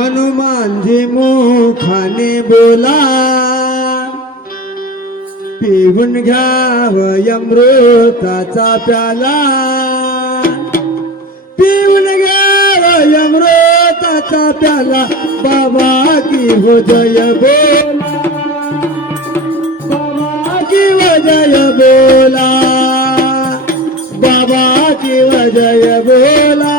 हनुमानजी मुखाने बोला पिऊन घ्याव अमृताचा प्याला. पिऊन घ्याव अमृताचा प्याला बाबा की हो जय बोला. बाबा की हो जय बोला. बाबा की हो जय बोला.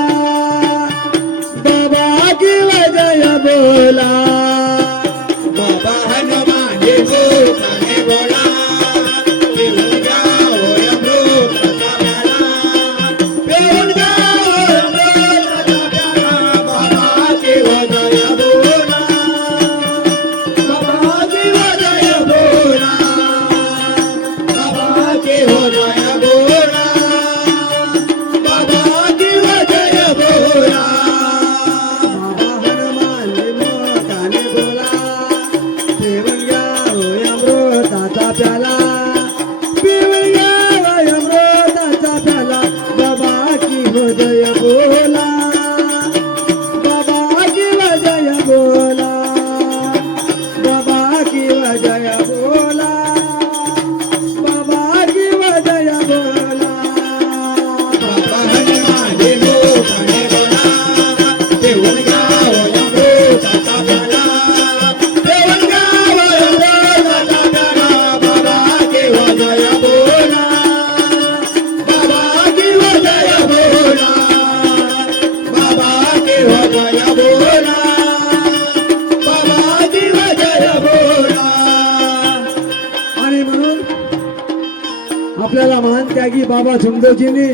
आपल्याला महान त्यागी बाबा सुंदरजींनी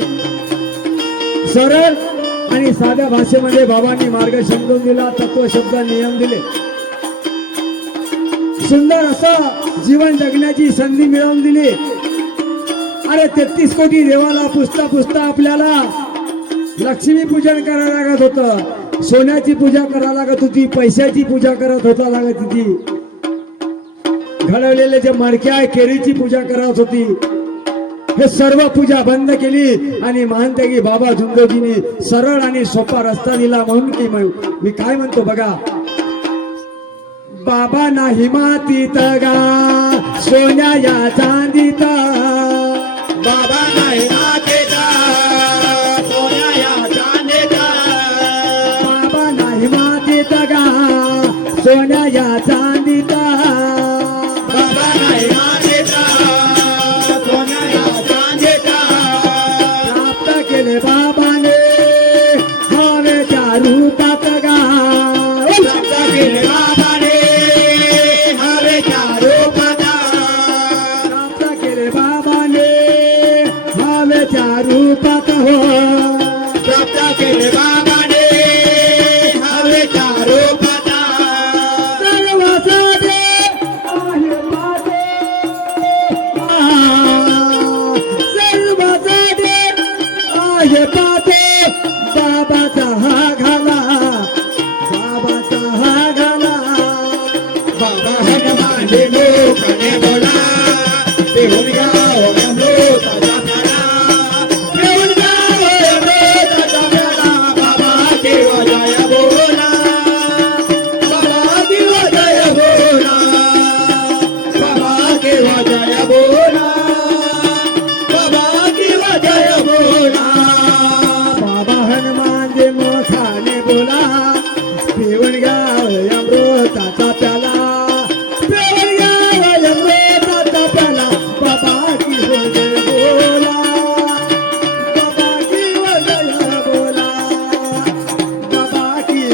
सरळ आणि साध्या भाषेमध्ये बाबांनी मार्ग समजून दिला तत्व शब्द नियम दिले. सुंदर असं जीवन जगण्याची संधी मिळवून दिली. अरे तेहतीस कोटी देवाला पुसता पुसता आपल्याला लक्ष्मी पूजन करायला लागत होतं. सोन्याची पूजा करायला लागत होती पैशाची पूजा करत होता लागत होती. घडवलेले जे मडके आहे केरीची पूजा करत होती. हे सर्व पूजा बंद केली आणि महानत्यागी बाबा झुंदोजींनी सरळ आणि सोपा रस्ता दिला म्हणून की मी काय म्हणतो बघा? बाबा नाही मातीत गा सोन्या या चांदीत. बाबा नाही नातेचा सोन्या या चांदीचा बाबा गा सोन्या या चांदी केले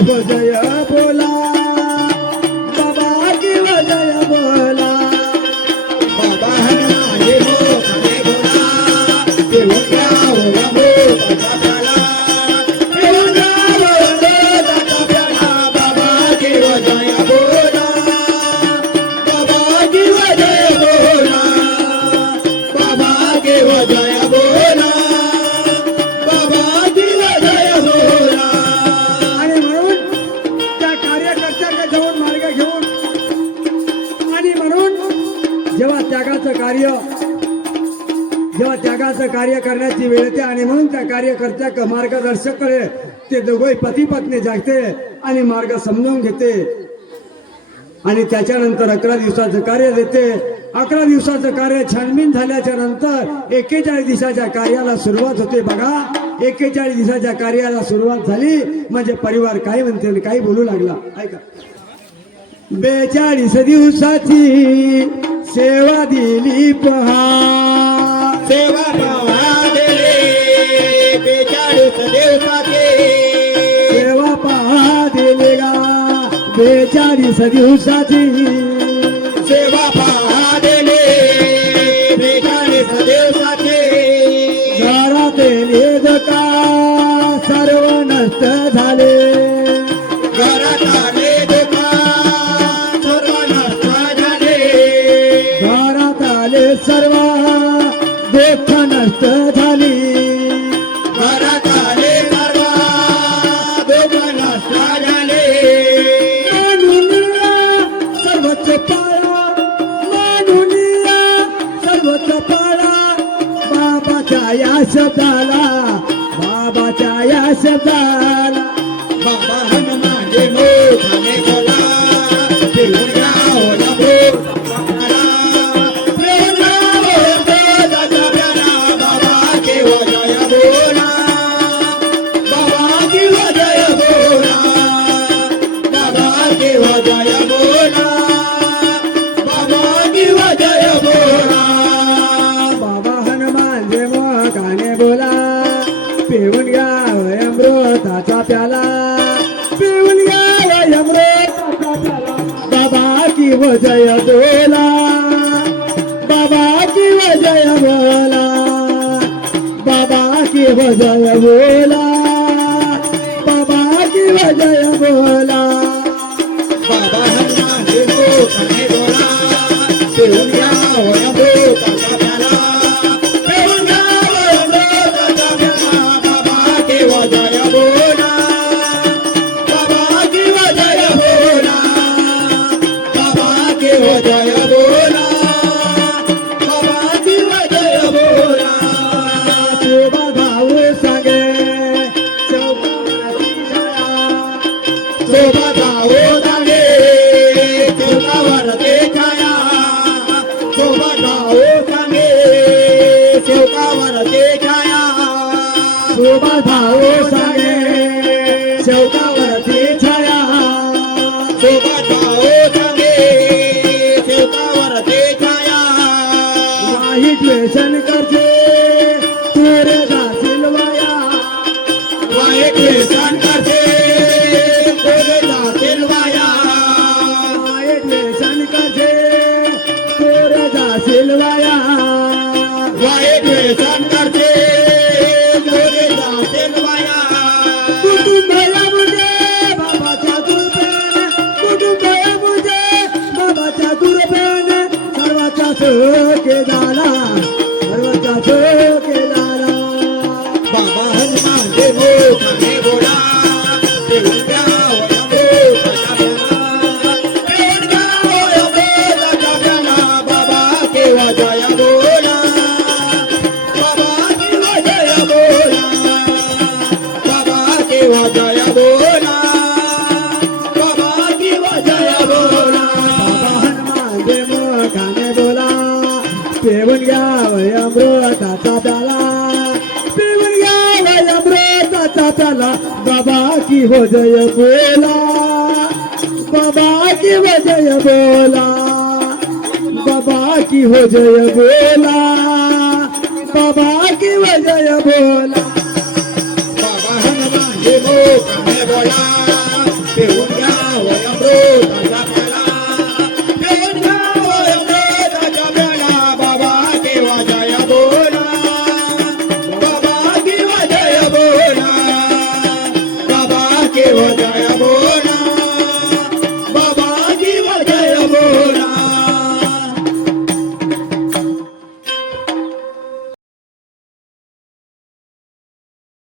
की त्यागाचं कार्य जेव्हा त्यागाचं कार्य करण्याची वेळ येते आणि म्हणून त्या कार्यकर्त्या मार्गदर्शकडे ते दोघे पती पत्नी जागते आणि मार्ग समजावून घेते. आणि त्याच्यानंतर अकरा दिवसाचं कार्य देते. अकरा दिवसाचं कार्य छानबीन झाल्याच्यानंतर एक्केचाळीस दिवसाच्या कार्याला सुरुवात होते. बघा एक्केचाळीस दिवसाच्या कार्याला सुरुवात झाली. म्हणजे परिवार काय म्हणते आणि काही बोलू लागला. ऐका. बेचाळीस दिवसाची सेवा दिली पहा. सेवा पहा दिले. बेचाळीस दिवसाचे. सेवा पहा दिले गा बेचाळीस दिवसाची. सेवा शब्दाला बाबाच्या या शब्दाला. मोहकाने पिऊन घ्याव अमृताचा प्याला. पिऊन घ्याव अमृताचा प्याला. बाबा की वजय बोला. बाबा की वजय बोला. बाबा की वजय बोला. बाबा वाईट व्यसन करते तुरे Hallelujah. हो जय बोला. बाबा की हो जय बोला. बाबा की हो जय बोला. बाबा की हो जय बोला. बाबा हनुमान जे बोला.